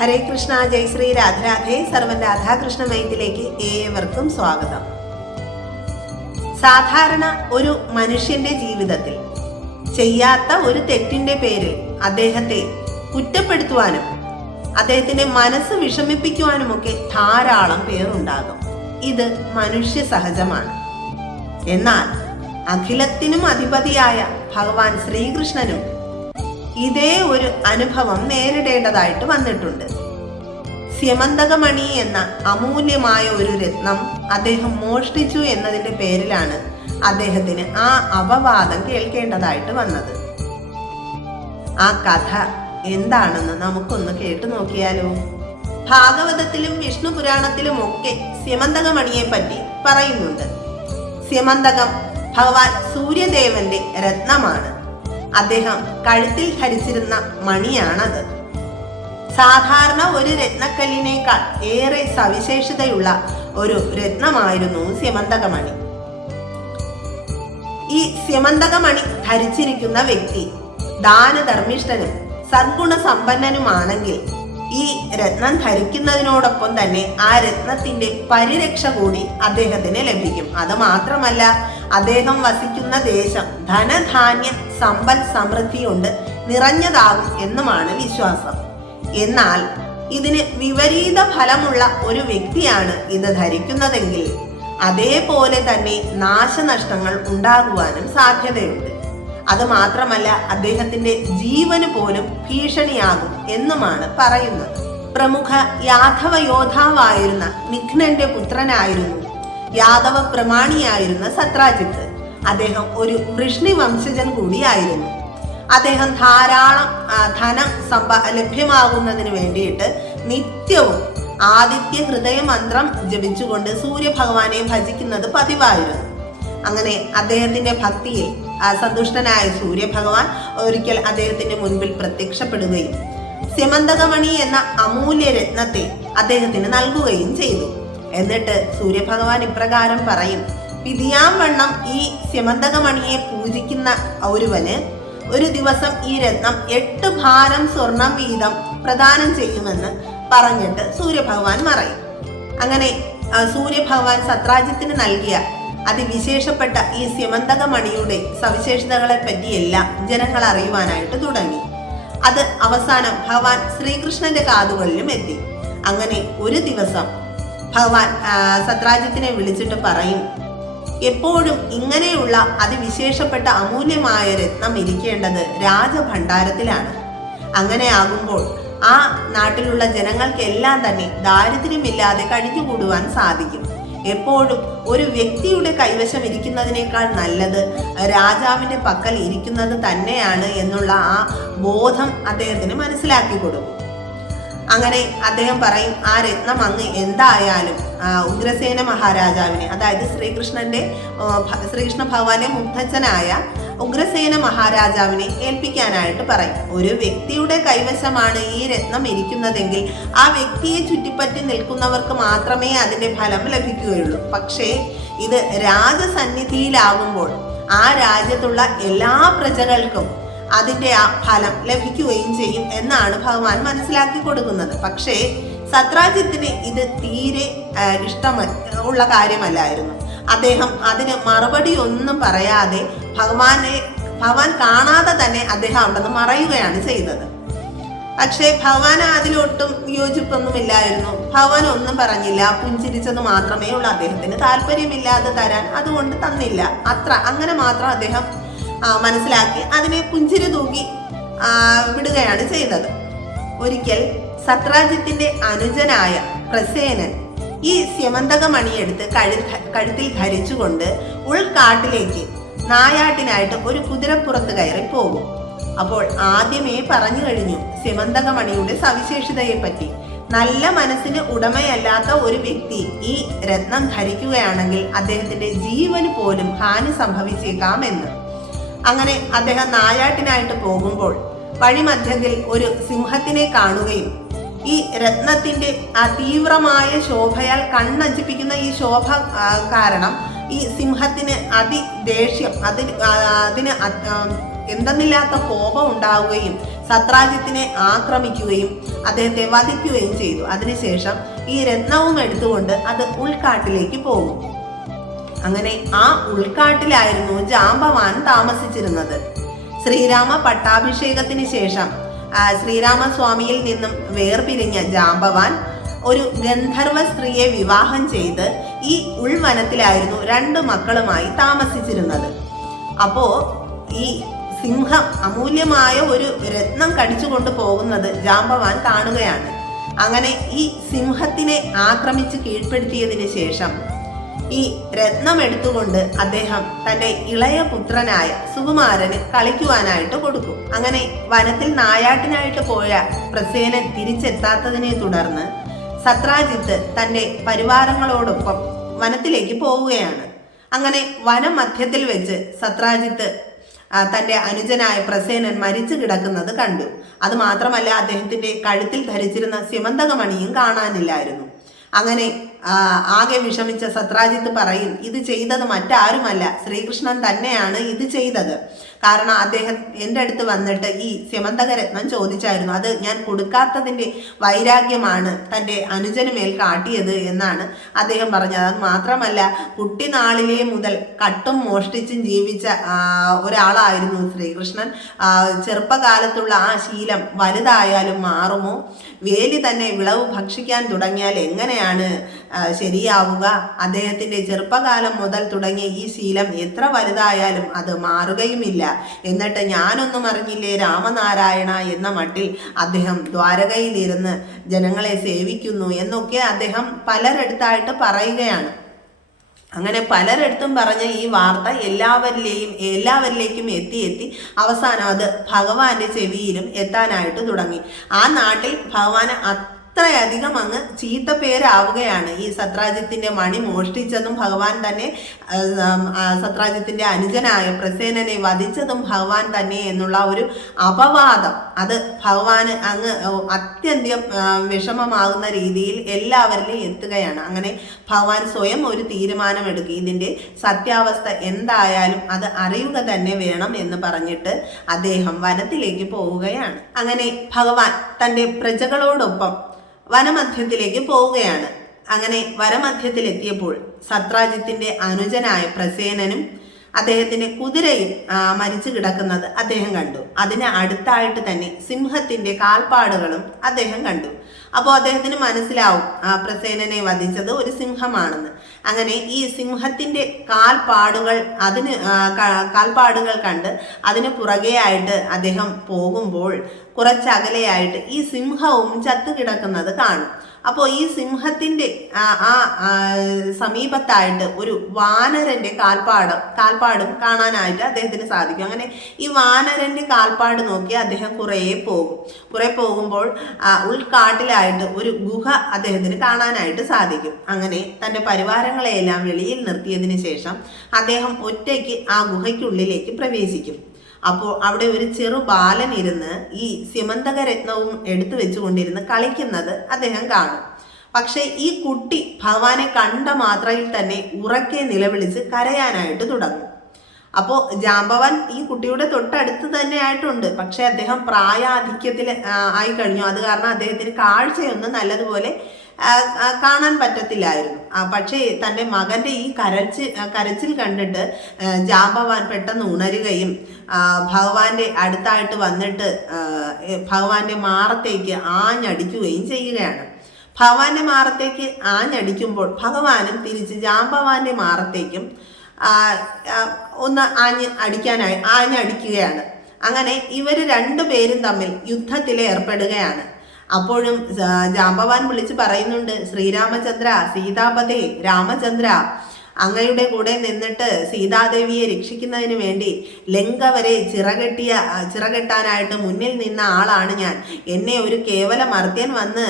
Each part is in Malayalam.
ഹരേ കൃഷ്ണ, ജയ് ശ്രീ രാധരാധേ. സർവൻ രാധാകൃഷ്ണമയത്തിലേക്ക് ഏവർക്കും സ്വാഗതം. സാധാരണ ഒരു മനുഷ്യന്റെ ജീവിതത്തിൽ ചെയ്യാത്ത ഒരു തെറ്റിന്റെ പേരിൽ അദ്ദേഹത്തെ കുറ്റപ്പെടുത്തുവാനും അദ്ദേഹത്തിന്റെ മനസ്സ് വിഷമിപ്പിക്കുവാനുമൊക്കെ ധാരാളം പേരുണ്ടാകും. ഇത് മനുഷ്യ സഹജമാണ്. എന്നാൽ അഖിലത്തിനും അധിപതിയായ ഭഗവാൻ ശ്രീകൃഷ്ണനും ഇതേ ഒരു അനുഭവം നേരിടേണ്ടതായിട്ട് വന്നിട്ടുണ്ട്. സ്യമന്തകമണി എന്ന അമൂല്യമായ ഒരു രത്നം അദ്ദേഹം മോഷ്ടിച്ചു എന്നതിന്റെ പേരിലാണ് അദ്ദേഹത്തിന് ആ അപവാദം കേൾക്കേണ്ടതായിട്ട് വന്നത്. ആ കഥ എന്താണെന്ന് നമുക്കൊന്ന് കേട്ടു നോക്കിയാലോ. ഭാഗവതത്തിലും വിഷ്ണു പുരാണത്തിലും ഒക്കെ സ്യമന്തകമണിയെ പറ്റി പറയുന്നുണ്ട്. സ്യമന്തകം ഭഗവാൻ സൂര്യദേവന്റെ രത്നമാണ്. അദ്ദേഹം കഴുത്തിൽ ധരിച്ചിരുന്ന മണിയാണത്. സാധാരണ ഒരു രത്നക്കല്ലിനേക്കാൾ ഏറെ സവിശേഷതയുള്ള ഒരു രത്നമായിരുന്നു സ്യമന്തകമണി. ഈ സ്യമന്തകമണി ധരിച്ചിരിക്കുന്ന വ്യക്തി ദാനധർമ്മിഷ്ഠനും സദ്ഗുണ സമ്പന്നനുമാണെങ്കിൽ ഈ രത്നം ധരിക്കുന്നതിനോടൊപ്പം തന്നെ ആ രത്നത്തിന്റെ പരിരക്ഷ കൂടി അദ്ദേഹത്തിന് ലഭിക്കും. അത് മാത്രമല്ല, അദ്ദേഹം വസിക്കുന്ന ദേശം ധനധാന്യ സമ്പൽ സമൃദ്ധി കൊണ്ട് നിറഞ്ഞതാകും എന്നുമാണ് വിശ്വാസം. എന്നാൽ ഇതിന് വിപരീത ഫലമുള്ള ഒരു വ്യക്തിയാണ് ഇത് ധരിക്കുന്നതെങ്കിൽ അതേപോലെ തന്നെ നാശനഷ്ടങ്ങൾ ഉണ്ടാകുവാനും സാധ്യതയുണ്ട്. അത് മാത്രമല്ല, അദ്ദേഹത്തിന്റെ ജീവന് പോലും ഭീഷണിയാകും എന്നുമാണ് പറയുന്നത്. പ്രമുഖ യാദവ യോദ്ധാവായിരുന്ന നിഘ്നന്റെ പുത്രനായിരുന്നു യാദവ പ്രമാണിയായിരുന്ന സത്രാജിത്ത്. അദ്ദേഹം ഒരു വൃഷ്ണി വംശജൻ കൂടിയായിരുന്നു. അദ്ദേഹം ധാരാളം ധനം ലഭ്യമാകുന്നതിന് വേണ്ടിയിട്ട് നിത്യവും ആദിത്യ ഹൃദയ മന്ത്രം ജപിച്ചുകൊണ്ട് സൂര്യഭഗവാനെ ഭജിക്കുന്നത് പതിവായിരുന്നു. അങ്ങനെ അദ്ദേഹത്തിന്റെ ഭക്തിയിൽ സന്തുഷ്ടനായ സൂര്യഭഗവാൻ ഒരിക്കൽ അദ്ദേഹത്തിന്റെ മുൻപിൽ പ്രത്യക്ഷപ്പെടുകയും സ്യമന്തകമണി എന്ന അമൂല്യ രത്നത്തെ അദ്ദേഹത്തിന് നൽകുകയും ചെയ്തു. എന്നിട്ട് സൂര്യഭഗവാൻ ഇപ്രകാരം പറയും: വിധിയാം വണ്ണം ഈ സ്യമന്തകമണിയെ പൂജിക്കുന്ന ഒരുവന് ഒരു ദിവസം ഈ രത്നം 8 ഭാരം സ്വർണം വീതം പ്രദാനം ചെയ്യുമെന്ന് പറഞ്ഞിട്ട് സൂര്യഭഗവാൻ മറയും. അങ്ങനെ സൂര്യഭഗവാൻ സത്രാജിത്തിന് നൽകിയ അതിവിശേഷപ്പെട്ട ഈ സ്യമന്തകമണിയുടെ സവിശേഷതകളെ പറ്റിയെല്ലാം ജനങ്ങൾ അറിയുവാനായിട്ട് തുടങ്ങി. അത് അവസാനം ഭഗവാൻ ശ്രീകൃഷ്ണന്റെ കാതുകളിലും എത്തി. അങ്ങനെ ഒരു ദിവസം ഭഗവാൻ സത്രാജിത്തിനെ വിളിച്ചിട്ട് പറയും: എപ്പോഴും ഇങ്ങനെയുള്ള അതിവിശേഷപ്പെട്ട അമൂല്യമായ രത്നം ഇരിക്കേണ്ടത് രാജഭണ്ഡാരത്തിലാണ്. അങ്ങനെ ആകുമ്പോൾ ആ നാട്ടിലുള്ള ജനങ്ങൾക്കെല്ലാം തന്നെ ദാരിദ്ര്യമില്ലാതെ കഴിഞ്ഞുകൂടുവാൻ സാധിക്കും. എപ്പോഴും ഒരു വ്യക്തിയുടെ കൈവശം ഇരിക്കുന്നതിനേക്കാൾ നല്ലത് രാജാവിന്റെ പക്കൽ ഇരിക്കുന്നത് തന്നെയാണ് എന്നുള്ള ആ ബോധം അദ്ദേഹത്തിന് മനസ്സിലാക്കി കൊടുക്കും. അങ്ങനെ അദ്ദേഹം പറയും, ആ രത്നം അങ്ങ് എന്തായാലും ഉഗ്രസേന മഹാരാജാവിനെ, അതായത് ശ്രീകൃഷ്ണ ഭഗവാന്റെ മുഗ്ധച്ചനായ ഉഗ്രസേന മഹാരാജാവിനെ ഏൽപ്പിക്കാനായിട്ട് പറയും. ഒരു വ്യക്തിയുടെ കൈവശമാണ് ഈ രത്നം ഇരിക്കുന്നതെങ്കിൽ ആ വ്യക്തിയെ ചുറ്റിപ്പറ്റി നിൽക്കുന്നവർക്ക് മാത്രമേ അതിന്റെ ഫലം ലഭിക്കുകയുള്ളൂ. പക്ഷേ ഇത് രാജസന്നിധിയിലാകുമ്പോൾ ആ രാജ്യത്തുള്ള എല്ലാ പ്രജകൾക്കും അതിന്റെ ആ ഫലം ലഭിക്കുകയും ചെയ്യും എന്നാണ് ഭഗവാൻ മനസ്സിലാക്കി കൊടുക്കുന്നത്. പക്ഷേ സത്രാജിത്തിന് ഇത് തീരെ ഇഷ്ടമുള്ള കാര്യമല്ലായിരുന്നു. അദ്ദേഹം അതിന് മറുപടി ഒന്നും പറയാതെ ഭഗവാൻ കാണാതെ തന്നെ അദ്ദേഹം അവിടെ നിന്ന് മറയുകയാണ് ചെയ്തത്. പക്ഷേ ഭഗവാൻ അതിലൊട്ടും വിയോജിപ്പൊന്നുമില്ലായിരുന്നു. ഭഗവാൻ ഒന്നും പറഞ്ഞില്ല, പുഞ്ചിരിച്ചത് മാത്രമേ ഉള്ളൂ. അദ്ദേഹത്തിന് താല്പര്യമില്ലാതെ തരാൻ അതുകൊണ്ട് തന്നില്ല. അങ്ങനെ മാത്രം അദ്ദേഹം മനസ്സിലാക്കി അതിനെ പുഞ്ചിരി തൂക്കി വിടുകയാണ് ചെയ്തത്. ഒരിക്കൽ സത്രാജിത്തിന്റെ അനുജനായ പ്രസേനൻ ഈ സ്യമന്തകമണിയെടുത്ത് കഴുത്തിൽ ധരിച്ചുകൊണ്ട് ഉൾക്കാട്ടിലേക്ക് നായാട്ടിനായിട്ട് ഒരു കുതിരപ്പുറത്ത് കയറി പോകും. അപ്പോൾ ആദ്യമേ പറഞ്ഞു കഴിഞ്ഞു സ്യമന്തകമണിയുടെ സവിശേഷതയെ പറ്റി. നല്ല മനസ്സിന് ഉടമയല്ലാത്ത ഒരു വ്യക്തി ഈ രത്നം ധരിക്കുകയാണെങ്കിൽ അദ്ദേഹത്തിന്റെ ജീവന് പോലും ഹാനി സംഭവിച്ചേക്കാമെന്ന്. അങ്ങനെ അദ്ദേഹം നായാട്ടിനായിട്ട് പോകുമ്പോൾ വഴിമധ്യത്തിൽ ഒരു സിംഹത്തിനെ കാണുകയും ഈ രത്നത്തിന്റെ ആ തീവ്രമായ ശോഭയാൽ കണ്ണഞ്ചിപ്പിക്കുന്ന ഈ ശോഭ കാരണം ഈ സിംഹത്തിന് അതിദേഷ്യം, അതിന് എന്തെന്നില്ലാത്ത കോപം ഉണ്ടാവുകയും സത്രാജിത്തിനെ ആക്രമിക്കുകയും അദ്ദേഹത്തെ വധിക്കുകയും ചെയ്തു. അതിനുശേഷം ഈ രത്നവും എടുത്തുകൊണ്ട് അത് ഉൾക്കാട്ടിലേക്ക് പോകും. അങ്ങനെ ആ ഉൾക്കാട്ടിലായിരുന്നു ജാംബവാൻ താമസിച്ചിരുന്നത്. ശ്രീരാമ പട്ടാഭിഷേകത്തിന് ശേഷം ശ്രീരാമസ്വാമിയിൽ നിന്നും വേർപിരിഞ്ഞ ജാംബവാൻ ഒരു ഗന്ധർവ സ്ത്രീയെ വിവാഹം ചെയ്ത് ഈ ഉൾവനത്തിലായിരുന്നു 2 മക്കളുമായി താമസിച്ചിരുന്നത്. അപ്പോ ഈ സിംഹം അമൂല്യമായ ഒരു രത്നം കടിച്ചുകൊണ്ട് പോകുന്നത് ജാംബവാൻ കാണുകയാണ്. അങ്ങനെ ഈ സിംഹത്തിനെ ആക്രമിച്ച് കീഴ്പ്പെടുത്തിയതിനു ശേഷം ഈ രത്നം എടുത്തുകൊണ്ട് അദ്ദേഹം തന്റെ ഇളയ പുത്രനായ സുകുമാരന് കളിക്കുവാനായിട്ട് കൊടുക്കും. അങ്ങനെ വനത്തിൽ നായാട്ടിനായിട്ട് പോയ പ്രസേനൻ തിരിച്ചെത്താത്തതിനെ തുടർന്ന് സത്രാജിത്ത് തന്റെ പരിവാരങ്ങളോടൊപ്പം വനത്തിലേക്ക് പോവുകയാണ്. അങ്ങനെ വനമധ്യത്തിൽ വെച്ച് സത്രാജിത്ത് തന്റെ അനുജനായ പ്രസേനൻ മരിച്ചു കിടക്കുന്നത് കണ്ടു. അത് മാത്രമല്ല, അദ്ദേഹത്തിന്റെ കഴുത്തിൽ ധരിച്ചിരുന്ന സ്യമന്തകമണിയും കാണാനില്ലായിരുന്നു. അങ്ങനെ ആകെ വിഷമിച്ച സത്രാജിത്ത് പറയും, ഇത് ചെയ്തത് മറ്റാരുമല്ല, ശ്രീകൃഷ്ണൻ തന്നെയാണ് ഇത് ചെയ്തത്. കാരണം അദ്ദേഹം എൻ്റെ അടുത്ത് വന്നിട്ട് ഈ സ്യമന്തകരത്നം ചോദിച്ചായിരുന്നു. അത് ഞാൻ കൊടുക്കാത്തതിൻ്റെ വൈരാഗ്യമാണ് തൻ്റെ അനുജന് മേൽ കാട്ടിയത് എന്നാണ് അദ്ദേഹം പറഞ്ഞത്. അത് മാത്രമല്ല, കുട്ടിനാളിലെ മുതൽ കട്ടും മോഷ്ടിച്ചും ജീവിച്ച ഒരാളായിരുന്നു ശ്രീകൃഷ്ണൻ. ചെറുപ്പകാലത്തുള്ള ആ ശീലം വലുതായാലും മാറുമോ? വേലി തന്നെ വിളവ് ഭക്ഷിക്കാൻ തുടങ്ങിയാൽ എങ്ങനെയാണ് ശരിയാവുക? അദ്ദേഹത്തിൻ്റെ ചെറുപ്പകാലം മുതൽ തുടങ്ങിയ ഈ ശീലം എത്ര വലുതായാലും അത് മാറുകയുമില്ല. എന്നിട്ട് ഞാനൊന്നും അറിഞ്ഞില്ലേ രാമനാരായണ എന്ന മട്ടിൽ അദ്ദേഹം ദ്വാരകയിലിരുന്ന് ജനങ്ങളെ സേവിക്കുന്നു എന്നൊക്കെ അദ്ദേഹം പലരിടത്തായിട്ട് പറയുകയാണ്. അങ്ങനെ പലരിടത്തും പറഞ്ഞ ഈ വാർത്ത എല്ലാവരിലേക്കും എത്തി അവസാനം അത് ഭഗവാന്റെ ചെവിയിലും എത്താനായിട്ട് തുടങ്ങി. ആ നാട്ടിൽ ഭഗവാന് അത്രയധികം അങ്ങ് ചീത്ത പേരാവുകയാണ്. ഈ സത്രാജിത്തിന്റെ മണി മോഷ്ടിച്ചതും ഭഗവാൻ തന്നെ, സത്രാജിത്തിന്റെ അനുജനായ പ്രസേനനെ വധിച്ചതും ഭഗവാൻ തന്നെ എന്നുള്ള ഒരു അപവാദം അത് ഭഗവാന് അങ്ങ് അത്യന്തം വിഷമമാകുന്ന രീതിയിൽ എല്ലാവരിലും എത്തുകയാണ്. അങ്ങനെ ഭഗവാൻ സ്വയം ഒരു തീരുമാനമെടുക്കും, ഇതിൻ്റെ സത്യാവസ്ഥ എന്തായാലും അത് അറിയുക തന്നെ വേണം എന്ന് പറഞ്ഞിട്ട് അദ്ദേഹം വനത്തിലേക്ക് പോവുകയാണ്. അങ്ങനെ ഭഗവാൻ തൻ്റെ പ്രജകളോടൊപ്പം വനമധ്യത്തിലേക്ക് പോവുകയാണ്. അങ്ങനെ വനമധ്യത്തിലെത്തിയപ്പോൾ സത്രാജിത്തിന്റെ അനുജനായ പ്രസേനനും അദ്ദേഹത്തിന്റെ കുതിരയും മരിച്ചു കിടക്കുന്നത് അദ്ദേഹം കണ്ടു. അതിന് അടുത്തായിട്ട് തന്നെ സിംഹത്തിന്റെ കാൽപ്പാടുകളും അദ്ദേഹം കണ്ടു. അപ്പോൾ അദ്ദേഹത്തിന് മനസ്സിലാവും പ്രസേനനെ വധിച്ചത് ഒരു സിംഹമാണെന്ന്. അങ്ങനെ ഈ സിംഹത്തിന്റെ കാൽപ്പാടുകൾ കണ്ട് അതിന് പുറകെയായിട്ട് അദ്ദേഹം പോകുമ്പോൾ കുറച്ചകലെയായിട്ട് ഈ സിംഹവും ചത്തുകിടക്കുന്നത് കാണും. അപ്പോൾ ഈ സിംഹത്തിന്റെ സമീപത്തായിട്ട് ഒരു വാനരന്റെ കാൽപ്പാടും കാണാനായിട്ട് അദ്ദേഹത്തിന് സാധിക്കും. അങ്ങനെ ഈ വാനരന്റെ കാൽപ്പാട് നോക്കി അദ്ദേഹം കുറെ പോകുമ്പോൾ ഉൾക്കാട്ടിലായിട്ട് ഒരു ഗുഹ അദ്ദേഹത്തിന് കാണാനായിട്ട് സാധിക്കും. അങ്ങനെ തൻ്റെ പരിവാരങ്ങളെയെല്ലാം വെളിയിൽ നിർത്തിയതിന് ശേഷം അദ്ദേഹം ഒറ്റയ്ക്ക് ആ ഗുഹയ്ക്കുള്ളിലേക്ക് പ്രവേശിക്കും. അപ്പോൾ അവിടെ ഒരു ചെറു ബാലൻ ഇരുന്ന് ഈ സ്യമന്തകരത്നവും എടുത്തു വെച്ചുകൊണ്ടിരുന്ന് കളിക്കുന്നത് അദ്ദേഹം കാണും. പക്ഷെ ഈ കുട്ടി ഭഗവാനെ കണ്ട മാത്രയിൽ തന്നെ ഉറക്കെ നിലവിളിച്ച് കരയാനായിട്ട് തുടങ്ങും. അപ്പോൾ ജാംബവാൻ ഈ കുട്ടിയുടെ തൊട്ടടുത്ത് തന്നെ ആയിട്ടുണ്ട്. പക്ഷെ അദ്ദേഹം പ്രായാധിക്യത്തിൽ ആയി കഴിഞ്ഞു. അത് കാരണം അദ്ദേഹത്തിന് കാഴ്ചയൊന്നും നല്ലതുപോലെ കാണാൻ പറ്റത്തില്ലായിരുന്നു. പക്ഷേ തൻ്റെ മകൻ്റെ ഈ കരച്ചിൽ കണ്ടിട്ട് ജാംബവാൻ പെട്ടെന്ന് ഉണരുകയും ഭഗവാന്റെ അടുത്തായിട്ട് വന്നിട്ട് ഭഗവാന്റെ മാറത്തേക്ക് ആഞ്ഞടിക്കുകയും ചെയ്യുകയാണ്. ഭഗവാന്റെ മാറത്തേക്ക് ആഞ്ഞടിക്കുമ്പോൾ ഭഗവാനും തിരിച്ച് ജാംബവാന്റെ മാറത്തേക്കും ഒന്ന് ആഞ്ഞടിക്കുകയാണ്. അങ്ങനെ ഇവർ രണ്ടുപേരും തമ്മിൽ യുദ്ധത്തിൽ ഏർപ്പെടുകയാണ്. അപ്പോഴും ജാംബവാൻ വിളിച്ച് പറയുന്നുണ്ട്, ശ്രീരാമചന്ദ്ര, സീതാപതേ, രാമചന്ദ്ര, അങ്ങയുടെ കൂടെ നിന്നിട്ട് സീതാദേവിയെ രക്ഷിക്കുന്നതിന് വേണ്ടി ലങ്ക വരെ ചിറകെട്ടാനായിട്ട് മുന്നിൽ നിന്ന ആളാണ് ഞാൻ. എന്നെ ഒരു കേവല മർത്യൻ വന്ന്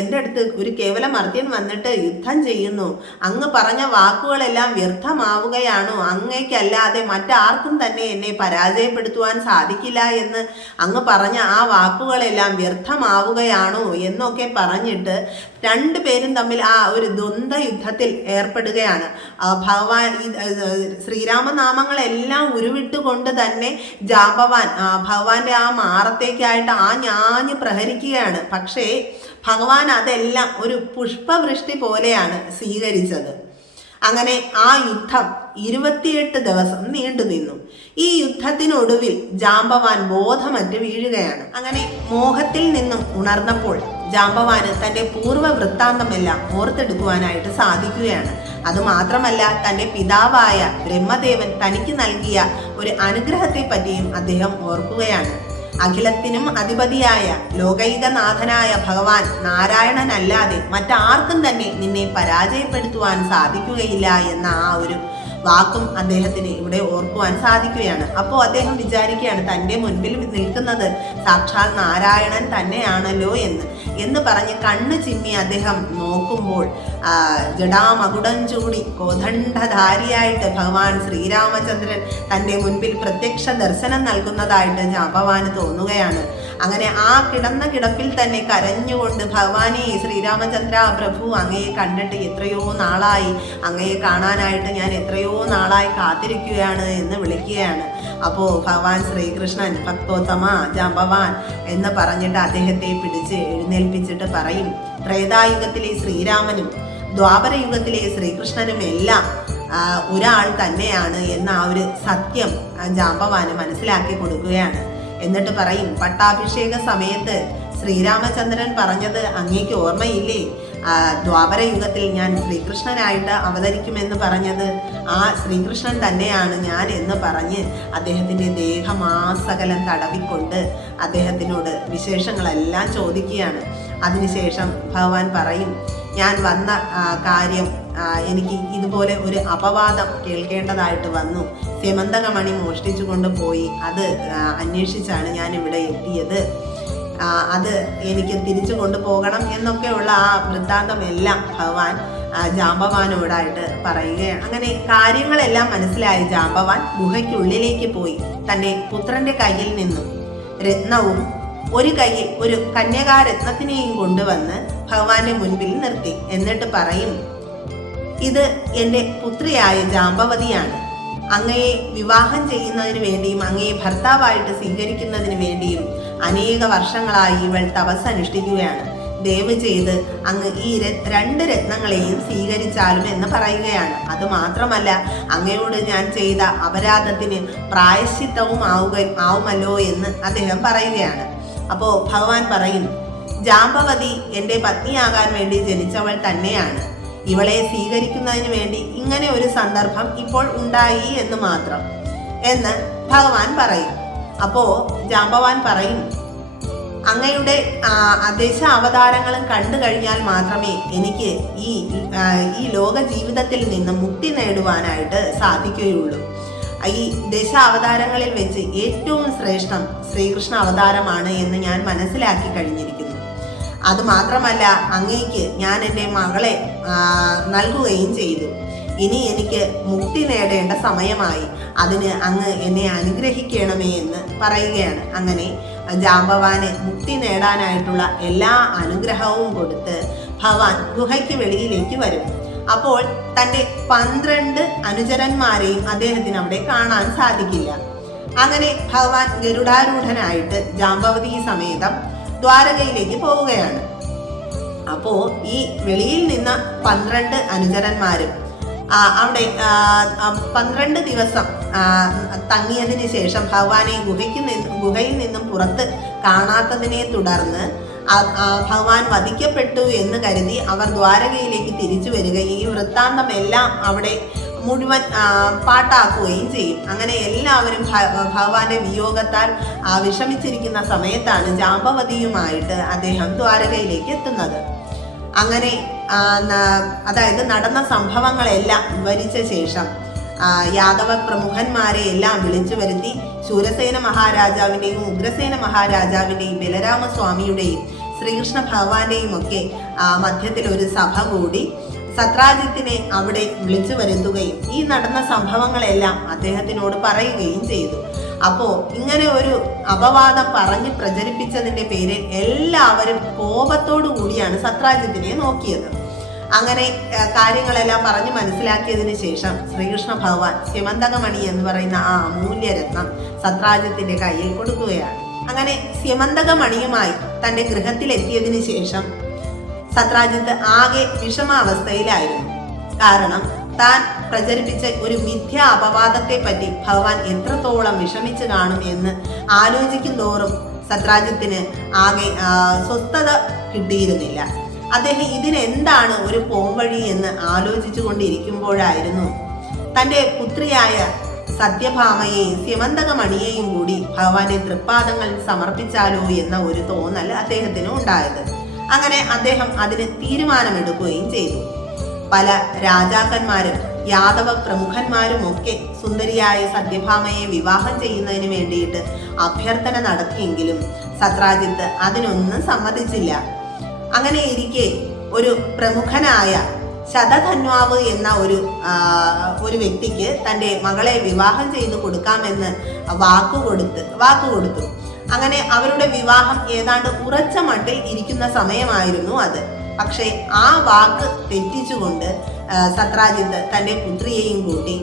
എൻ്റെ അടുത്ത് ഒരു കേവല മർത്യൻ വന്നിട്ട് യുദ്ധം ചെയ്യുന്നു, അങ്ങ് പറഞ്ഞ വാക്കുകളെല്ലാം വ്യർത്ഥമാവുകയാണോ? അങ്ങേക്കല്ലാതെ മറ്റാർക്കും തന്നെ എന്നെ പരാജയപ്പെടുത്തുവാൻ സാധിക്കില്ല എന്ന് അങ്ങ് പറഞ്ഞ ആ വാക്കുകളെല്ലാം വ്യർത്ഥമാവുകയാണോ എന്നൊക്കെ പറഞ്ഞിട്ട് രണ്ടുപേരും തമ്മിൽ ആ ഒരു ദ്വന്ദ്വ യുദ്ധത്തിൽ ഏർപ്പെടുകയാണ്. ഭഗവാൻ ശ്രീരാമനാമങ്ങളെല്ലാം ഉരുവിട്ടുകൊണ്ട് തന്നെ ജാമ്പവാൻ ഭഗവാന്റെ ആ മാറത്തേക്കായിട്ട് ഞാഞ്ഞ് പ്രഹരിക്കുകയാണ്. പക്ഷേ ഭഗവാൻ അതെല്ലാം ഒരു പുഷ്പവൃഷ്ടി പോലെയാണ് സ്വീകരിച്ചത്. അങ്ങനെ ആ യുദ്ധം 28 ദിവസം നീണ്ടു നിന്നു. ഈ യുദ്ധത്തിനൊടുവിൽ ജാമ്പവാൻ ബോധമറ്റ് വീഴുകയാണ്. അങ്ങനെ മോഹത്തിൽ നിന്നും ഉണർന്നപ്പോൾ ജാമ്പവാന് തൻ്റെ പൂർവ്വ വൃത്താന്തമെല്ലാം ഓർത്തെടുക്കുവാനായിട്ട് സാധിക്കുകയാണ്. അതുമാത്രമല്ല, തൻ്റെ പിതാവായ ബ്രഹ്മദേവൻ തനിക്ക് നൽകിയ ഒരു അനുഗ്രഹത്തെ പറ്റിയും അദ്ദേഹം ഓർക്കുകയാണ്. അഖിലത്തിനും അധിപതിയായ ലോകൈകനാഥനായ ഭഗവാൻ നാരായണനല്ലാതെ മറ്റാർക്കും തന്നെ നിന്നെ പരാജയപ്പെടുത്തുവാൻ സാധിക്കുകയില്ല എന്ന ആ ഒരു വാക്കും അദ്ദേഹത്തിന് ഇവിടെ ഓർക്കുവാൻ സാധിക്കുകയാണ്. അപ്പോൾ അദ്ദേഹം വിചാരിക്കുകയാണ് തൻ്റെ മുൻപിൽ നിൽക്കുന്നത് സാക്ഷാൽ നാരായണൻ തന്നെയാണല്ലോ എന്ന് പറഞ്ഞ് കണ്ണ് ചിമ്മി അദ്ദേഹം നോക്കുമ്പോൾ ജടാമകുടം ചൂടി കോദണ്ഡധാരിയായിട്ട് ഭഗവാൻ ശ്രീരാമചന്ദ്രൻ തൻ്റെ മുൻപിൽ പ്രത്യക്ഷ ദർശനം നൽകുന്നതായിട്ട് ജാമ്പവാന് തോന്നുകയാണ്. അങ്ങനെ ആ കിടന്ന കിടപ്പിൽ തന്നെ കരഞ്ഞുകൊണ്ട് ഭഗവാനെ ശ്രീരാമചന്ദ്ര പ്രഭു, അങ്ങയെ കണ്ടിട്ട് എത്രയോ നാളായി, അങ്ങയെ കാണാനായിട്ട് ഞാൻ എത്രയോ നാളായി കാത്തിരിക്കുകയാണ് എന്ന് വിളിക്കുകയാണ്. അപ്പോൾ ഭഗവാൻ ശ്രീകൃഷ്ണൻ ഭക്തോത്തമ ജാമ്പവാൻ എന്ന് പറഞ്ഞിട്ട് അദ്ദേഹത്തെ പിടിച്ച് എഴുന്നേൽപ്പിച്ചിട്ട് പറയും, ത്രേതായുഗത്തിലെ ശ്രീരാമനും ദ്വാപരയുഗത്തിലെ ശ്രീകൃഷ്ണനും എല്ലാം ഒരാൾ തന്നെയാണ് എന്ന ആ ഒരു സത്യം ജാമ്പവാന് മനസ്സിലാക്കി കൊടുക്കുകയാണ്. എന്നിട്ട് പറയും, പട്ടാഭിഷേക സമയത്ത് ശ്രീരാമചന്ദ്രൻ പറഞ്ഞത് അങ്ങേക്ക് ഓർമ്മയില്ലേ? ദ്വാപരയുഗത്തിൽ ഞാൻ ശ്രീകൃഷ്ണനായിട്ട് അവതരിക്കുമെന്ന് പറഞ്ഞത് ആ ശ്രീകൃഷ്ണൻ തന്നെയാണ് ഞാൻ എന്ന് പറഞ്ഞ് അദ്ദേഹത്തിൻ്റെ ദേഹമാസകലം തടവിക്കൊണ്ട് അദ്ദേഹത്തിനോട് വിശേഷങ്ങളെല്ലാം ചോദിക്കുകയാണ്. അതിനുശേഷം ഭഗവാൻ പറയും, ഞാൻ വന്ന കാര്യം എനിക്ക് ഇതുപോലെ ഒരു അപവാദം കേൾക്കേണ്ടതായിട്ട് വന്നു. സെമന്തകമണി മോഷ്ടിച്ചു കൊണ്ടുപോയി അത് അന്വേഷിച്ചാണ് ഞാൻ ഇവിടെ എത്തിയത്. അത് എനിക്ക് തിരിച്ചു കൊണ്ടുപോകണം എന്നൊക്കെയുള്ള ആ വൃത്താന്തമെല്ലാം ഭഗവാൻ ജാമ്പവാനോടായിട്ട് പറയുകയാണ്. അങ്ങനെ കാര്യങ്ങളെല്ലാം മനസ്സിലായി ജാമ്പവാൻ ഗുഹയ്ക്കുള്ളിലേക്ക് പോയി തൻ്റെ പുത്രന്റെ കയ്യിൽ നിന്നും രത്നവും ഒരു കയ്യിൽ ഒരു കന്യകാരത്നത്തിനെയും കൊണ്ടുവന്ന് ഭഗവാന്റെ മുൻപിൽ നിർത്തി. എന്നിട്ട് പറയും, ഇത് എൻ്റെ പുത്രിയായ ജാമ്പവതിയാണ്. അങ്ങയെ വിവാഹം ചെയ്യുന്നതിന് വേണ്ടിയും അങ്ങയെ ഭർത്താവായിട്ട് സ്വീകരിക്കുന്നതിന് വേണ്ടിയും അനേക വർഷങ്ങളായി ഇവൾ തപസ് അനുഷ്ഠിക്കുകയാണ്. ദയവ് ചെയ്ത് അങ്ങ് ഈ 2 രത്നങ്ങളെയും സ്വീകരിച്ചാലും എന്ന് പറയുകയാണ്. അതുമാത്രമല്ല, അങ്ങയോട് ഞാൻ ചെയ്ത അപരാധത്തിന് പ്രായശ്ചിത്തവും ആവുമല്ലോ എന്ന് അദ്ദേഹം പറയുകയാണ്. അപ്പോൾ ഭഗവാൻ പറയും, ജാമ്പവതി എൻ്റെ പത്നിയാകാൻ വേണ്ടി ജനിച്ചവൾ തന്നെയാണ്. ഇവളെ സ്വീകരിക്കുന്നതിന് വേണ്ടി ഇങ്ങനെ ഒരു സന്ദർഭം ഇപ്പോൾ ഉണ്ടായി എന്ന് മാത്രം എന്ന് ഭഗവാൻ പറയും. അപ്പോ ജാമ്പവാൻ പറയും, അങ്ങയുടെ ദശ അവതാരങ്ങളും കണ്ടു കഴിഞ്ഞാൽ മാത്രമേ എനിക്ക് ഈ ലോക ജീവിതത്തിൽ നിന്ന് മുക്തി നേടുവാനായിട്ട് സാധിക്കുകയുള്ളൂ. ഈ ദശ അവതാരങ്ങളിൽ വെച്ച് ഏറ്റവും ശ്രേഷ്ഠം ശ്രീകൃഷ്ണ അവതാരമാണ് എന്ന് ഞാൻ മനസ്സിലാക്കി കഴിഞ്ഞിരിക്കുന്നു. അതുമാത്രമല്ല, അങ്ങേക്ക് ഞാൻ എൻ്റെ മകളെ നൽകുകയും ചെയ്തു. ഇനി എനിക്ക് മുക്തി നേടേണ്ട സമയമായി. അതിന് അങ്ങ് എന്നെ അനുഗ്രഹിക്കണമേ എന്ന് പറയുകയാണ്. അങ്ങനെ ജാമ്പവാന് മുക്തി നേടാനായിട്ടുള്ള എല്ലാ അനുഗ്രഹവും കൊടുത്ത് ഭഗവാൻ ഗുഹയ്ക്ക് വെളിയിലേക്ക് വരും. അപ്പോൾ തൻ്റെ 12 അനുചരന്മാരെയും അദ്ദേഹത്തിന് അവിടെ കാണാൻ സാധിക്കില്ല. അങ്ങനെ ഭഗവാൻ ഗരുഡാരൂഢനായിട്ട് ജാമ്പവതി സമേതം ദ്വാരകയിലേക്ക് പോവുകയാണ്. അപ്പോ ഈ വെളിയിൽ നിന്ന് 12 അനുചരന്മാരും അവിടെ 12 ദിവസം തങ്ങിയതിന് ശേഷം ഭഗവാനെ ഗുഹയിൽ നിന്നും പുറത്ത് കാണാത്തതിനെ തുടർന്ന് ഭഗവാൻ വധിക്കപ്പെട്ടു എന്ന് കരുതി അവർ ദ്വാരകയിലേക്ക് തിരിച്ചു വരികയും ഈ വൃത്താന്തമെല്ലാം അവിടെ മുഴുവൻ പാട്ടാക്കുകയും ചെയ്യും. അങ്ങനെ എല്ലാവരും ഭഗവാന്റെ വിയോഗത്താൽ വിഷമിച്ചിരിക്കുന്ന സമയത്താണ് ജാമ്പവതിയുമായിട്ട് അദ്ദേഹം ദ്വാരകയിലേക്ക് എത്തുന്നത്. അങ്ങനെ അതായത് നടന്ന സംഭവങ്ങളെല്ലാം വിവരിച്ച ശേഷം യാദവ പ്രമുഖന്മാരെ എല്ലാം വിളിച്ചു വരുത്തി ശൂരസേന മഹാരാജാവിൻ്റെയും ഉഗ്രസേന മഹാരാജാവിൻ്റെയും ബലരാമസ്വാമിയുടെയും ശ്രീകൃഷ്ണ ഭഗവാന്റെയും ഒക്കെ മധ്യത്തിൽ ഒരു സഭ കൂടി സത്രാജിത്തിനെ അവിടെ വിളിച്ചു വരുത്തുകയും ഈ നടന്ന സംഭവങ്ങളെല്ലാം അദ്ദേഹത്തിനോട് പറയുകയും ചെയ്തു. അപ്പോ ഇങ്ങനെ ഒരു അപവാദം പറഞ്ഞ് പ്രചരിപ്പിച്ചതിന്റെ പേരിൽ എല്ലാവരും കോപത്തോടു കൂടിയാണ് സത്രാജിത്തിനെ നോക്കിയത്. അങ്ങനെ കാര്യങ്ങളെല്ലാം പറഞ്ഞ് മനസ്സിലാക്കിയതിന് ശേഷം ശ്രീകൃഷ്ണ ഭഗവാൻ സ്യമന്തകമണി എന്ന് പറയുന്ന ആ അമൂല്യരത്നം സത്രാജിത്തിന്റെ കയ്യിൽ കൊടുക്കുകയാണ്. അങ്ങനെ സ്യമന്തകമണിയുമായി തന്റെ ഗൃഹത്തിലെത്തിയതിനു ശേഷം സത്രാജിത്ത് ആകെ വിഷമാവസ്ഥയിലായിരുന്നു. കാരണം താൻ പ്രചരിപ്പിച്ച ഒരു മിഥ്യാ അപവാദത്തെ പറ്റി ഭഗവാൻ എത്രത്തോളം വിഷമിച്ചു കാണും എന്ന് ആലോചിക്കും തോറും സത്രാജിത്തിന് ആകെ സ്വസ്ഥത കിട്ടിയിരുന്നില്ല. അദ്ദേഹം ഇതിനെന്താണ് ഒരു പോംവഴി എന്ന് ആലോചിച്ചു കൊണ്ടിരിക്കുമ്പോഴായിരുന്നു തൻ്റെ പുത്രിയായ സത്യഭാമയെയും സ്യമന്തകമണിയെയും കൂടി ഭഗവാന്റെ തൃപ്പാദങ്ങളിൽ സമർപ്പിച്ചാലോ എന്ന ഒരു തോന്നൽ അദ്ദേഹത്തിന് ഉണ്ടായത്. അങ്ങനെ അദ്ദേഹം അതിന് തീരുമാനമെടുക്കുകയും ചെയ്തു. പല രാജാക്കന്മാരും യാദവ പ്രമുഖന്മാരും ഒക്കെ സുന്ദരിയായ സത്യഭാമയെ വിവാഹം ചെയ്യുന്നതിന് വേണ്ടിയിട്ട് അഭ്യർത്ഥന നടത്തിയെങ്കിലും സത്രാജിത്ത് അതിനൊന്നും സമ്മതിച്ചില്ല. അങ്ങനെ ഇരിക്കെ ഒരു പ്രമുഖനായ ശതധന്വാവ് എന്ന ഒരു വ്യക്തിക്ക് തൻ്റെ മകളെ വിവാഹം ചെയ്തു കൊടുക്കാമെന്ന് വാക്കുകൊടുത്തു. അങ്ങനെ അവരുടെ വിവാഹം ഏതാണ്ട് ഉറച്ച മട്ടിൽ ഇരിക്കുന്ന സമയമായിരുന്നു അത്. പക്ഷേ ആ വാക്ക് തെറ്റിച്ചുകൊണ്ട് സത്രാജിത്ത് തൻ്റെ പുത്രിയെയും കൂട്ടി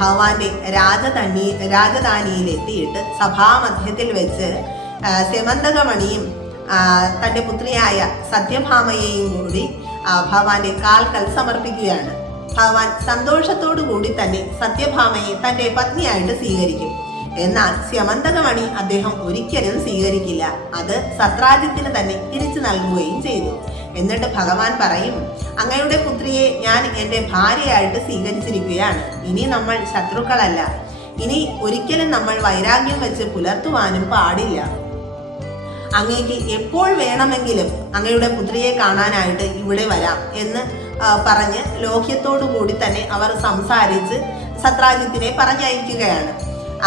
ഭഗവാന്റെ രാജധാനിയിലെത്തിയിട്ട് സഭാമധ്യത്തിൽ വെച്ച് സ്യമന്തകമണിയും തൻ്റെ പുത്രിയായ സത്യഭാമയെയും കൂടി ഭഗവാന്റെ കാൽക്കൽ സമർപ്പിക്കുകയാണ്. ഭഗവാൻ സന്തോഷത്തോടു കൂടി തന്നെ സത്യഭാമയെ തൻ്റെ പത്നിയായിട്ട് സ്വീകരിക്കും. എന്നാൽ സ്യമന്തകമണി അദ്ദേഹം ഒരിക്കലും സ്വീകരിക്കില്ല. അത് സത്രാജിത്തിന് തന്നെ തിരിച്ചു നൽകുകയും ചെയ്തു. എന്നിട്ട് ഭഗവാൻ പറയും, അങ്ങയുടെ പുത്രിയെ ഞാൻ എൻ്റെ ഭാര്യയായിട്ട് സ്വീകരിച്ചിരിക്കുകയാണ്. ഇനി നമ്മൾ ശത്രുക്കളല്ല. ഇനി ഒരിക്കലും നമ്മൾ വൈരാഗ്യം വെച്ച് പുലർത്തുവാനും പാടില്ല. അങ്ങേക്ക് എപ്പോൾ വേണമെങ്കിലും അങ്ങയുടെ പുത്രിയെ കാണാനായിട്ട് ഇവിടെ വരാം എന്ന് പറഞ്ഞ് ലോഹ്യത്തോടു കൂടി തന്നെ അവർ സംസാരിച്ച് സത്രാജിത്തിനെ പറഞ്ഞയക്കുകയാണ്.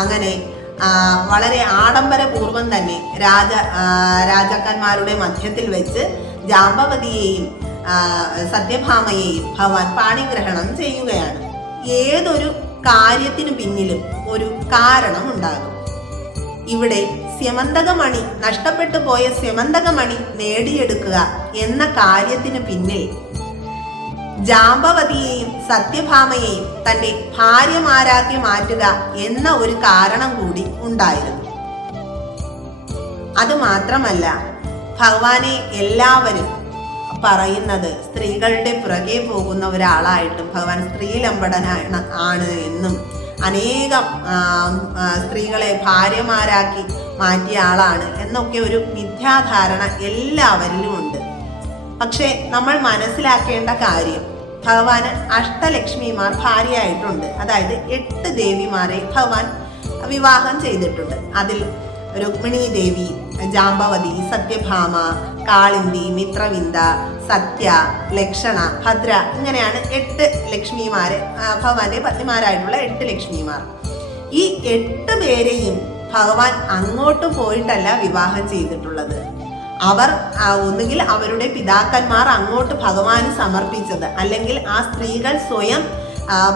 അങ്ങനെ വളരെ ആഡംബരപൂർവം തന്നെ രാജാക്കന്മാരുടെ മധ്യത്തിൽ വെച്ച് ജാമ്പവതിയെയും സത്യഭാമയെയും ഭഗവാൻ പാണിഗ്രഹണം ചെയ്യുകയാണ്. ഏതൊരു കാര്യത്തിനു പിന്നിലും ഒരു കാരണം ഉണ്ടാകും. ഇവിടെ സ്യമന്തകമണി, നഷ്ടപ്പെട്ടു പോയ സ്യമന്തകമണി നേടിയെടുക്കുക എന്ന കാര്യത്തിന് പിന്നിൽ ജാമ്പവതിയെയും സത്യഭാമയെയും തൻ്റെ ഭാര്യമാരാക്കി മാറ്റുക എന്ന ഒരു കാരണം കൂടി ഉണ്ടായിരുന്നു. അതുമാത്രമല്ല, ഭഗവാനെ എല്ലാവരും പറയുന്നത് സ്ത്രീകളുടെ പുറകെ പോകുന്ന ഒരാളായിട്ടും ഭഗവാൻ സ്ത്രീലമ്പടനാണ് എന്നും അനേകം സ്ത്രീകളെ ഭാര്യമാരാക്കി മാറ്റിയ ആളാണ് എന്നൊക്കെ ഒരു മിഥ്യാധാരണ എല്ലാവരിലും ഉണ്ട്. പക്ഷെ നമ്മൾ മനസ്സിലാക്കേണ്ട കാര്യം, ഭഗവാന് അഷ്ടലക്ഷ്മിമാർ ഭാര്യയായിട്ടുണ്ട്. അതായത് 8 ദേവിമാരെ ഭഗവാൻ വിവാഹം ചെയ്തിട്ടുണ്ട്. അതിൽ രുക്മിണി ദേവി, ജാമ്പവതി, സത്യഭാമ, കാളിന്തി, മിത്രവിന്ദ, സത്യ, ലക്ഷണ, ഭദ്ര, ഇങ്ങനെയാണ് 8 ലക്ഷ്മിമാരെ, ഭഗവാന്റെ പത്നിമാരായിട്ടുള്ള 8 ലക്ഷ്മിമാർ. ഈ 8 പേരെയും ഭഗവാൻ അങ്ങോട്ട് പോയിട്ടല്ല വിവാഹം ചെയ്തിട്ടുള്ളത്. അവർ ഒന്നുകിൽ അവരുടെ പിതാക്കന്മാർ അങ്ങോട്ട് ഭഗവാന് സമർപ്പിച്ചത്, അല്ലെങ്കിൽ ആ സ്ത്രീകൾ സ്വയം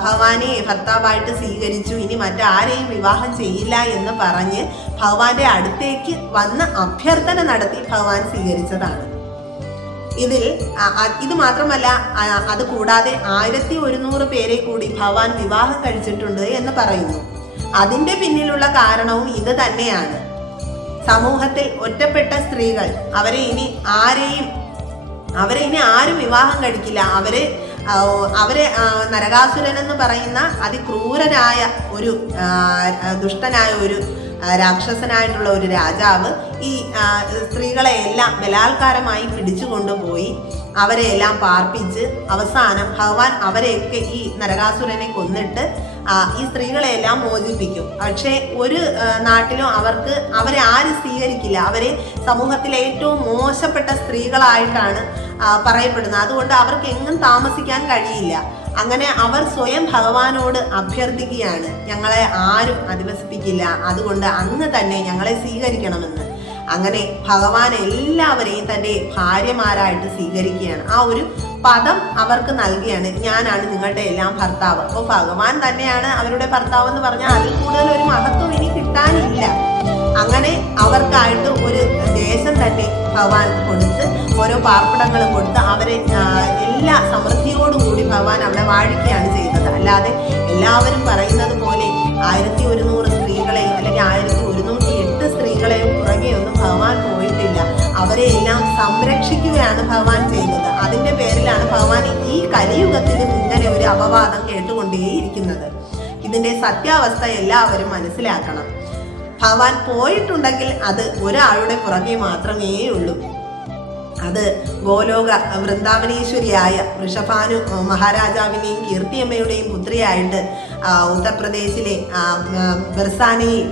ഭഗവാനെ ഭർത്താവായിട്ട് സ്വീകരിച്ചു, ഇനി മറ്റാരെയും വിവാഹം ചെയ്യില്ല എന്ന് പറഞ്ഞ് ഭഗവാന്റെ അടുത്തേക്ക് വന്ന് അഭ്യർത്ഥന നടത്തി ഭഗവാൻ സ്വീകരിച്ചതാണ്. ഇത് മാത്രമല്ല, അത് കൂടാതെ 1100 പേരെ കൂടി ഭഗവാൻ വിവാഹം കഴിച്ചിട്ടുണ്ട് എന്ന് പറയുന്നു. അതിന്റെ പിന്നിലുള്ള കാരണവും ഇത് തന്നെയാണ്. സമൂഹത്തിൽ ഒറ്റപ്പെട്ട സ്ത്രീകൾ, അവരെ ഇനി ആരും വിവാഹം കഴിക്കില്ല. അവരെ നരകാസുരൻ എന്ന് പറയുന്ന അതിക്രൂരനായ ഒരു ദുഷ്ടനായ ഒരു രാക്ഷസനായിട്ടുള്ള ഒരു രാജാവ് ഈ സ്ത്രീകളെ എല്ലാം ബലാത്കാരമായി പിടിച്ചുകൊണ്ടുപോയി അവരെ എല്ലാം പാർപ്പിച്ച് അവസാനം ഭഗവാൻ അവരെയൊക്കെ ഈ നരകാസുരനെ കൊന്നിട്ട് ഈ സ്ത്രീകളെ എല്ലാം മോചിപ്പിക്കും. പക്ഷേ ഒരു നാട്ടിലും അവരെ ആരും സ്വീകരിക്കില്ല. അവരെ സമൂഹത്തിലെ ഏറ്റവും മോശപ്പെട്ട സ്ത്രീകളായിട്ടാണ് പറയപ്പെടുന്നത്. അതുകൊണ്ട് അവർക്ക് എങ്ങും താമസിക്കാൻ കഴിയില്ല. അങ്ങനെ അവർ സ്വയം ഭഗവാനോട് അഭ്യർത്ഥിക്കുകയാണ്, ഞങ്ങളെ ആരും അധിവസിപ്പിക്കില്ല, അതുകൊണ്ട് അങ്ങ് തന്നെ ഞങ്ങളെ സ്വീകരിക്കണമെന്ന്. അങ്ങനെ ഭഗവാൻ എല്ലാവരെയും തൻ്റെ ഭാര്യമാരായിട്ട് സ്വീകരിക്കുകയാണ്. ആ ഒരു പദം അവർക്ക് നൽകിയാണ്, ഞാനാണ് നിങ്ങളുടെ എല്ലാം ഭർത്താവ്. അപ്പോൾ ഭഗവാൻ തന്നെയാണ് അവരുടെ ഭർത്താവ് എന്ന് പറഞ്ഞാൽ അതിൽ കൂടുതൽ ഒരു മഹത്വം ഇനി കിട്ടാനില്ല. അങ്ങനെ അവർക്കായിട്ട് ഒരു ദേശം തന്നെ ഭഗവാൻ കൊടുത്ത്, ഓരോ പാർപ്പിടങ്ങളും കൊടുത്ത് അവരെ എല്ലാ സമൃദ്ധിയോടുകൂടി ഭഗവാൻ അവിടെ വാഴിക്കുകയാണ് ചെയ്യുന്നത്. അല്ലാതെ എല്ലാവരും പറയുന്നത് പോലെ 1100 സ്ത്രീകളെയും അല്ലെങ്കിൽ 1108 സ്ത്രീകളെയും പുറകെ ഒന്നും ഭഗവാൻ പോയിട്ടില്ല. അവരെ എല്ലാം സംരക്ഷിക്കുകയാണ് ഭഗവാൻ ചെയ്യുന്നത്. അതിൻ്റെ പേരിലാണ് ഭഗവാൻ ഈ കലിയുഗത്തിലും ഇങ്ങനെ ഒരു അപവാദം കേട്ടുകൊണ്ടേയിരിക്കുന്നത്. ഇതിൻ്റെ സത്യാവസ്ഥ എല്ലാവരും മനസ്സിലാക്കണം. ഭഗവാൻ പോയിട്ടുണ്ടെങ്കിൽ അത് ഒരാളുടെ പുറകെ മാത്രമേ ഉള്ളൂ. അത് ഗോലോക വൃന്ദാവനീശ്വരിയായ വൃഷഭാനു മഹാരാജാവിൻ്റെയും കീർത്തിയമ്മയുടെയും പുത്രിയായിട്ട് ഉത്തർപ്രദേശിലെ ബർസാനയിൽ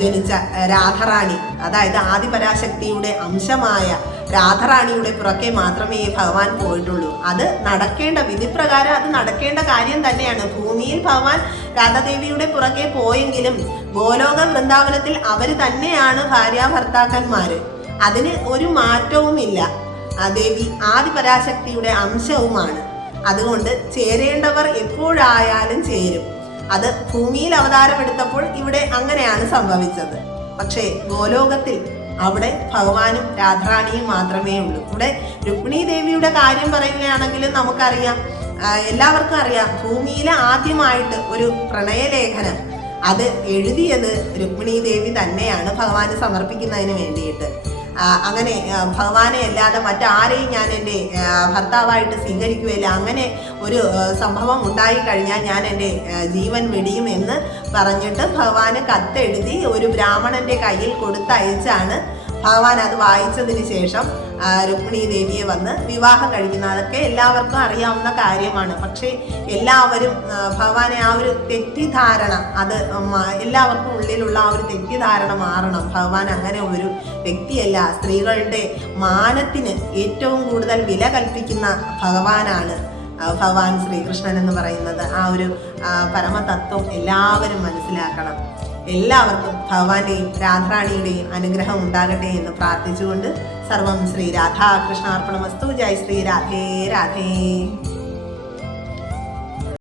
ജനിച്ച രാധാറാണി, അതായത് ആദിപരാശക്തിയുടെ അംശമായ രാധാറാണിയുടെ പുറകെ മാത്രമേ ഭഗവാൻ പോയിട്ടുള്ളൂ. അത് നടക്കേണ്ട വിധിപ്രകാരം അത് നടക്കേണ്ട കാര്യം തന്നെയാണ്. ഭൂമിയിൽ ഭഗവാൻ രാധാദേവിയുടെ പുറകെ പോയെങ്കിലും ഗോലോക വൃന്ദാവനത്തിൽ അവർ തന്നെയാണ് ഭാര്യാഭർത്താക്കന്മാര്. അതിന് ഒരു മാറ്റവുമില്ല. ദേവി ആദിപരാശക്തിയുടെ അംശവുമാണ്. അതുകൊണ്ട് ചേരേണ്ടവർ എപ്പോഴായാലും ചേരും. അത് ഭൂമിയിൽ അവതാരമെടുത്തപ്പോൾ ഇവിടെ അങ്ങനെയാണ് സംഭവിച്ചത്. പക്ഷേ ഗോലോകത്തിൽ അവിടെ ഭഗവാനും രാധാറാണിയും മാത്രമേ ഉള്ളൂ. ഇവിടെ രുക്മിണി ദേവിയുടെ കാര്യം പറയുകയാണെങ്കിലും നമുക്കറിയാം, എല്ലാവർക്കും അറിയാം, ഭൂമിയിലെ ആദ്യമായിട്ട് ഒരു പ്രണയലേഖനം അത് എഴുതിയത് രുക്മിണി ദേവി തന്നെയാണ് ഭഗവാന് സമർപ്പിക്കുന്നതിന് വേണ്ടിയിട്ട്. അങ്ങനെ ഭഗവാനെ അല്ലാതെ മറ്റാരെയും ഞാൻ എൻ്റെ ഭർത്താവായിട്ട് സ്വീകരിക്കുകയില്ല, അങ്ങനെ ഒരു സംഭവം ഉണ്ടായിക്കഴിഞ്ഞാൽ ഞാൻ എൻ്റെ ജീവൻ വെടിയും എന്ന് പറഞ്ഞിട്ട് ഭഗവാന് കത്തെഴുതി ഒരു ബ്രാഹ്മണൻ്റെ കയ്യിൽ കൊടുത്തയച്ചാണ് ഭഗവാൻ അത് വായിച്ചതിന് ശേഷം രുക്മിണി ദേവിയെ വന്ന് വിവാഹം കഴിക്കുന്നത്. അതൊക്കെ എല്ലാവർക്കും അറിയാവുന്ന കാര്യമാണ്. പക്ഷേ എല്ലാവരും ഭഗവാനെ ആ ഒരു തെറ്റിദ്ധാരണ, അത് എല്ലാവർക്കും ഉള്ളിലുള്ള ആ ഒരു തെറ്റിദ്ധാരണ മാറണം. ഭഗവാൻ അങ്ങനെ ഒരു വ്യക്തിയല്ല. സ്ത്രീകളുടെ മാനത്തിന് ഏറ്റവും കൂടുതൽ വില കൽപ്പിക്കുന്ന ഭഗവാനാണ് ഭഗവാൻ ശ്രീകൃഷ്ണൻ എന്ന് പറയുന്നത്. ആ ഒരു പരമതത്വം എല്ലാവരും മനസ്സിലാക്കണം. എല്ലാവർക്കും ഭഗവാന്റെയും രാധാറാണിയുടെയും അനുഗ്രഹം ഉണ്ടാകട്ടെ എന്ന് പ്രാർത്ഥിച്ചുകൊണ്ട് സർവം ശ്രീ രാധാകൃഷ്ണാർപ്പണമസ്തു. ജയ് ശ്രീ രാധേ രാധേ.